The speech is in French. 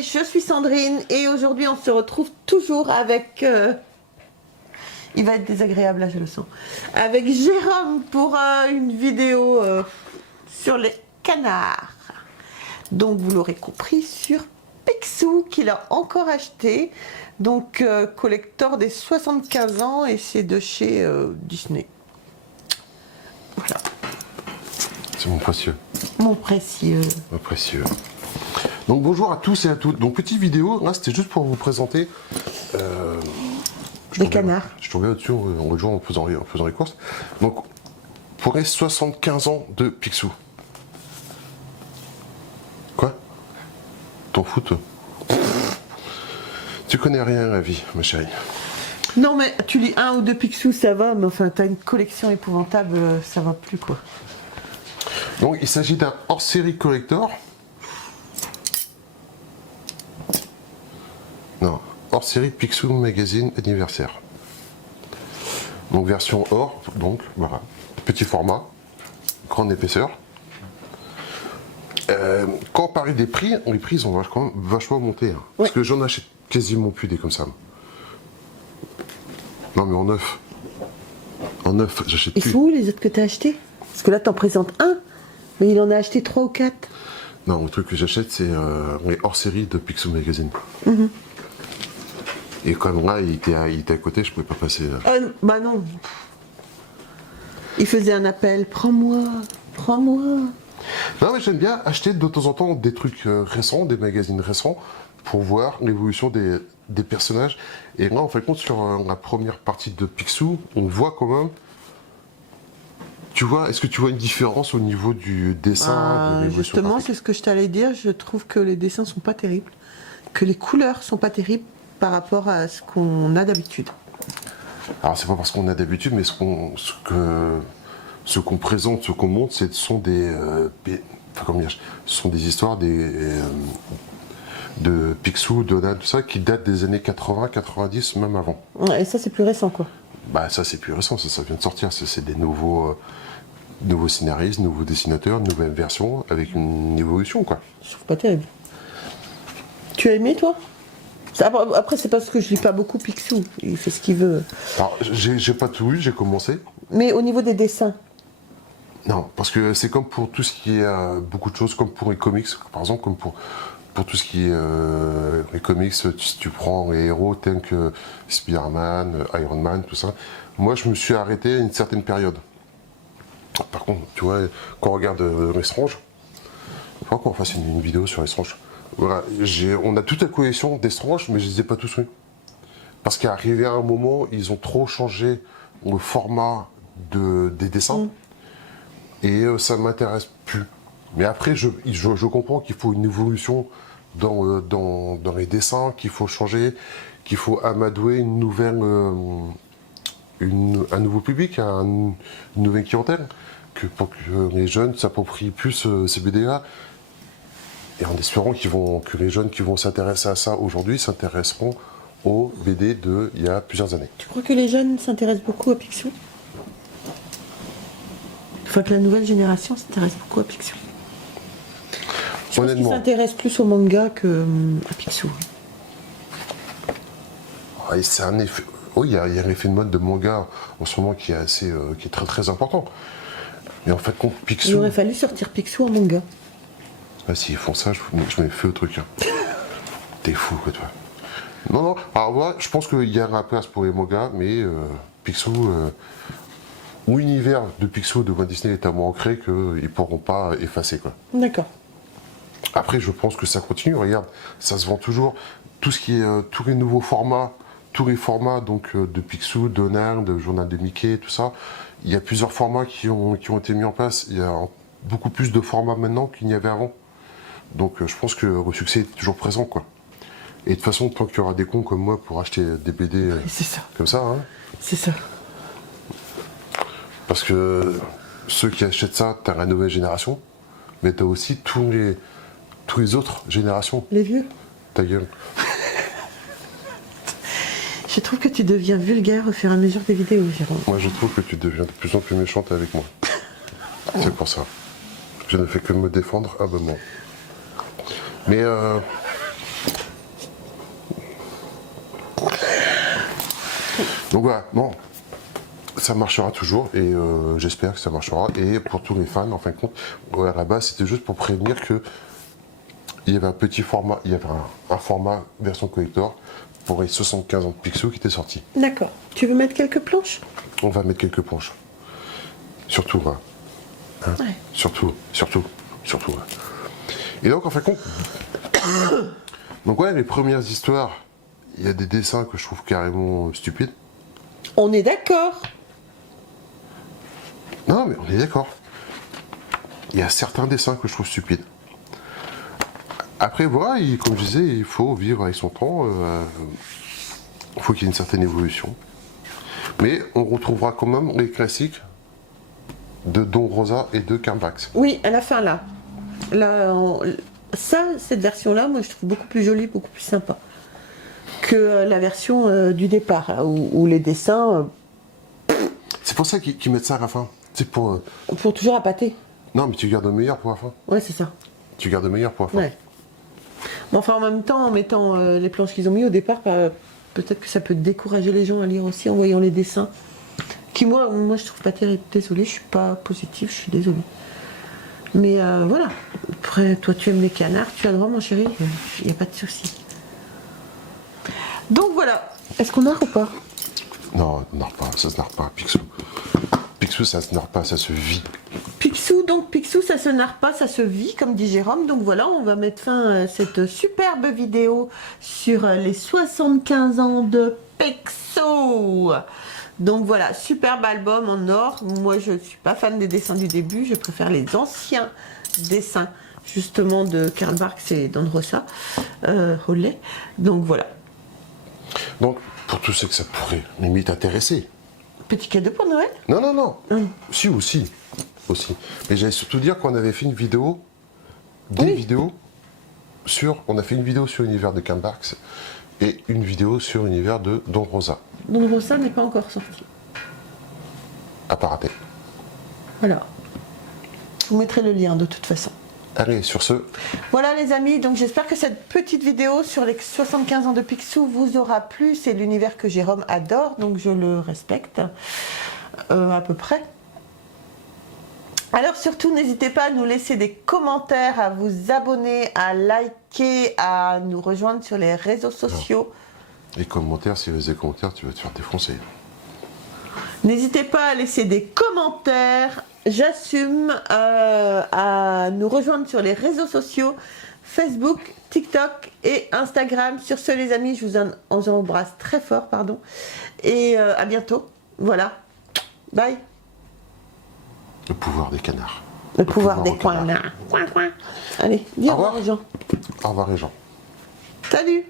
Et je suis Sandrine et aujourd'hui on se retrouve toujours avec... il va être désagréable là, je le sens. Avec Jérôme pour une vidéo sur les canards. Donc vous l'aurez compris, sur Picsou qu'il a encore acheté. Donc collector des 75 ans et c'est de chez Disney. Voilà. C'est mon précieux. Mon précieux. Mon précieux. Donc bonjour à tous et à toutes. Donc petite vidéo, là c'était juste pour vous présenter des canards. Je tombais au-dessus en jouant en faisant les courses. Donc pour les 75 ans de Picsou. Quoi? T'en fous toi? Tu connais rien à la vie, ma chérie. Non mais tu lis un ou deux Picsou ça va, mais enfin t'as une collection épouvantable, ça va plus quoi. Donc il s'agit d'un hors-série collector. Non, hors-série Picsou Magazine anniversaire. Donc version or, donc voilà, petit format, grande épaisseur. Quand on parlait des prix, les prix ils ont quand même vachement monté. Hein, ouais. Parce que j'en achète quasiment plus des comme ça. Non mais en neuf. En neuf, j'achète plus. Ils sont où les autres que tu as achetés? Parce que là t'en présentes un, mais il en a acheté 3 ou 4. Non, le truc que j'achète c'est les hors-série de Picsou Magazine. Et comme là il était à côté, je pouvais pas passer. Bah non. Il faisait un appel, prends-moi, prends-moi. Non mais j'aime bien acheter de temps en temps des trucs récents, des magazines récents, pour voir l'évolution des personnages. Et là, en fait, compte sur la première partie de Picsou, on voit quand même. Tu vois, est-ce que tu vois une différence au niveau du dessin? Justement, c'est ce que je t'allais dire. Je trouve que les dessins sont pas terribles, que les couleurs sont pas terribles par rapport à ce qu'on a d'habitude. Alors c'est pas parce qu'on a d'habitude, mais ce qu'on présente, ce qu'on montre, ce sont des, ce sont des histoires de Picsou, Donald, tout ça, qui datent des années 80, 90, même avant. Et ça, c'est plus récent, quoi. Bah ça, c'est plus récent, ça vient de sortir. C'est des nouveaux scénaristes, nouveaux dessinateurs, nouvelles versions, avec une évolution, quoi. Je trouve pas terrible. Tu as aimé, toi? Après, c'est parce que je lis pas beaucoup Picsou. Il fait ce qu'il veut. Alors, j'ai pas tout lu, j'ai commencé. Mais au niveau des dessins? Non, parce que c'est comme pour tout ce qui est beaucoup de choses, comme pour les comics, par exemple, comme pour tout ce qui est les comics, tu prends les héros tels que Spider-Man, Iron Man, tout ça. Moi, je me suis arrêté à une certaine période. Par contre, tu vois, quand on regarde les Strange, il faut qu'on fasse une vidéo sur les Strange. Voilà, on a toute la collection des Strange, mais je les ai pas tous lus. Parce qu'arrivé à un moment, ils ont trop changé le format des dessins. Et ça ne m'intéresse plus. Mais après, je comprends qu'il faut une évolution dans les dessins, qu'il faut changer, qu'il faut amadouer un nouveau public, une nouvelle clientèle, pour que les jeunes s'approprient plus ces BD-là. Et en espérant que les jeunes qui vont s'intéresser à ça aujourd'hui s'intéresseront aux BD d'il y a plusieurs années. Tu crois que les jeunes s'intéressent beaucoup à Picsou? Il faut que la nouvelle génération s'intéresse beaucoup à Picsou. Je pense qu'ils s'intéressent plus au manga qu'à Picsou. Ouais, c'est un effet. Oui, il y a un effet de mode de manga en ce moment qui est très très important. Mais en fait, contre Picsou. Il aurait fallu sortir Picsou en manga. Ah, s'ils font ça, je mets feu au truc. Hein. T'es fou, quoi, toi. Non. Alors, moi, je pense qu'il y a la place pour les mangas, mais Picsou. L'univers de Picsou de Walt Disney est tellement ancré qu'ils ne pourront pas effacer, quoi. D'accord. Après, je pense que ça continue. Regarde, ça se vend toujours. Tout ce qui est tous les nouveaux formats, tous les formats donc de Picsou, Donald, de Journal de Mickey, tout ça. Il y a plusieurs formats qui ont été mis en place. Il y a beaucoup plus de formats maintenant qu'il n'y avait avant. Donc, je pense que le succès est toujours présent, quoi. Et de toute façon, tant qu'il y aura des cons comme moi pour acheter des BD comme ça, hein. C'est ça. Parce que ceux qui achètent ça, t'as la nouvelle génération, mais t'as aussi tous les autres générations. Les vieux. Ta gueule. Je trouve que tu deviens vulgaire au fur et à mesure des vidéos, Jérôme. Moi, je trouve que tu deviens de plus en plus méchante avec moi. C'est pour ça. Je ne fais que me défendre humblement. Mais Donc voilà, bon, ça marchera toujours et j'espère que ça marchera. Et pour tous les fans, en fin de compte, ouais, à la base, c'était juste pour prévenir que il y avait un petit format, il y avait un format version collector pour les 75 ans de Picsou qui était sorti. D'accord. Tu veux mettre quelques planches? On va mettre quelques planches. Surtout, hein. Ouais. Surtout. Ouais. Et donc, en fin de compte, donc ouais, les premières histoires, il y a des dessins que je trouve carrément stupides. On est d'accord. Non, mais on est d'accord. Il y a certains dessins que je trouve stupides. Après, voilà, comme je disais, il faut vivre avec son temps. Il faut qu'il y ait une certaine évolution. Mais on retrouvera quand même les classiques de Don Rosa et de Karl Barks. Oui, à la fin là. Cette version-là, moi je trouve beaucoup plus jolie, beaucoup plus sympa que la version du départ, là, où les dessins. C'est pour ça qu'ils mettent ça à la fin. C'est pour. Pour toujours appâter. Non, mais tu gardes le meilleur pour la fin. Ouais, c'est ça. Tu gardes le meilleur pour la fin. Ouais. Mais enfin, en même temps, en mettant les planches qu'ils ont mis au départ, peut-être que ça peut décourager les gens à lire aussi en voyant les dessins. Qui, moi je trouve pas terrible. Désolée, je suis pas positive, je suis désolée. Mais voilà. Après, toi, tu aimes les canards, tu as le droit, mon chéri, il n'y a pas de souci. Donc voilà. Est-ce qu'on narre ou pas? Non, ça se narre pas, Picsou. Picsou, ça se narre pas, ça se vit. Picsou, ça se narre pas, ça se vit, comme dit Jérôme. Donc voilà, on va mettre fin à cette superbe vidéo sur les 75 ans de Picsou. Donc voilà, superbe album en or. Moi, je ne suis pas fan des dessins du début, je préfère les anciens dessins, justement, de Karl Barks et Don Rosa, Hollet. Donc voilà. Donc, pour tous ceux que ça pourrait limite intéresser. Petit cadeau pour Noël? Non. Si, aussi. Mais j'allais surtout dire qu'on avait fait une vidéo, on a fait une vidéo sur l'univers de Karl Barks et une vidéo sur l'univers de Don Rosa. Don Rosa n'est pas encore sorti. À pas rater. Voilà. Je vous mettrai le lien de toute façon. Allez, sur ce. Voilà les amis, donc j'espère que cette petite vidéo sur les 75 ans de Picsou vous aura plu. C'est l'univers que Jérôme adore, donc je le respecte à peu près. Alors surtout, n'hésitez pas à nous laisser des commentaires, à vous abonner, à liker, à nous rejoindre sur les réseaux sociaux. Les commentaires, si vous laisses des commentaires, tu vas te faire défoncer. N'hésitez pas à laisser des commentaires. J'assume à nous rejoindre sur les réseaux sociaux, Facebook, TikTok et Instagram. Sur ce les amis, je vous embrasse très fort, pardon. Et à bientôt. Voilà. Bye. Le pouvoir des canards. Le pouvoir des canards. Allez, dis au revoir les gens. Au revoir les gens. Salut.